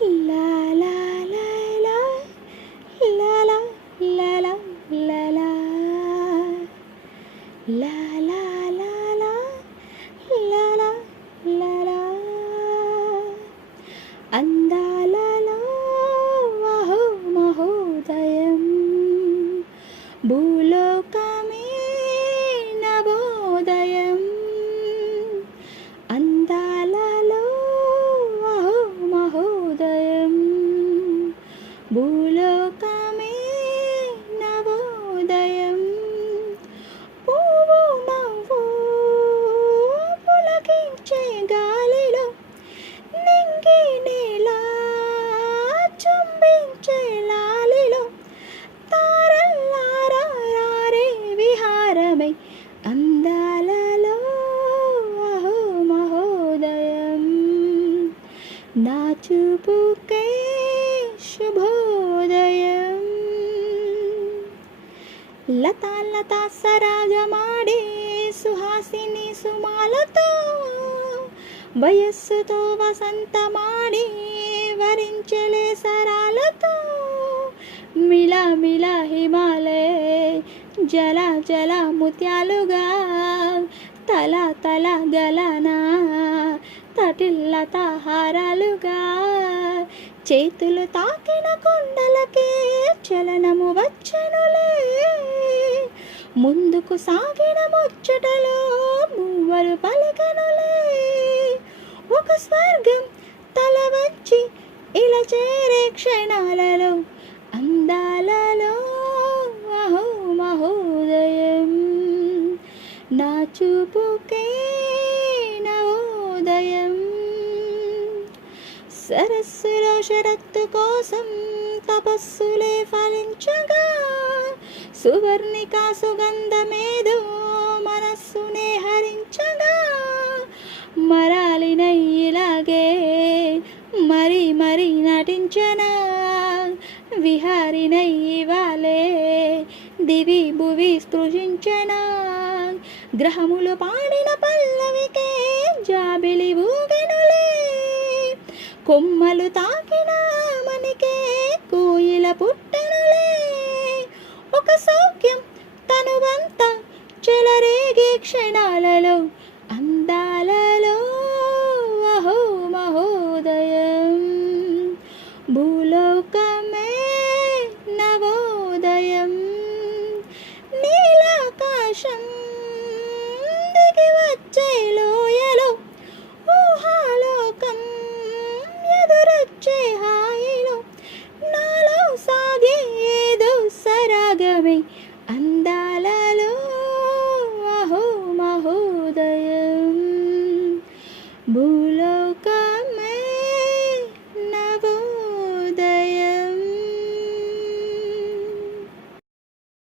లా లా లా లా లా లా లా లా లా లా లా లా లా లా లా లా లా లా అందాలలో అహో మహోదయం భూలోకమే నవోదయం అందాలలో అహో మహోదయం భూలోకమే నవోదయం పువ్వు నవ్వు పులకించే గాలిలో నింగి నేల చుంబించే లాలిలో తారల్లారే విహారమై అందాలలో అహో మహోదయం నా చూపుకే శుభోదయం లతా లతా సరాగమాడే సుహాసిని సుమాలతో వయస్సుతో వసంతమాడి వరించలే సరాలతో మిలా మిలా హిమాలయ జల జల ముత్యాలుగా తల తల గలనా తటిల్లత హారాలుగా చేతులు తాకిన కొండలకే చలనము వచ్చనులే ముందుకు సాగిన ముచ్చటలో మూవరు పలికనులే ఒక స్వర్గం తల వచ్చి ఇలా చేరే క్షణాలలో అందాలలో అహో మహోదయం నా చూపుకే నవోదయం సరస్సులో షరత్తు కోసం తపస్సులే ఫలించగా సువర్ణిక సుగంధమేదో మనస్సునే హరించగా మరాలిన ఇలాగే మరి మరి నటించనా విహారినై ఇవాలే దివి భువి స్పృశించనా గ్రహములు పాడిన పల్లవికే జాబిలి ఊగెనులే కొమ్మలు తాకిన మనకే కోయిల పుట్టెనులే ఒక సౌఖ్యం తనువంతా చెలరేగే క్షణాలలో అందాల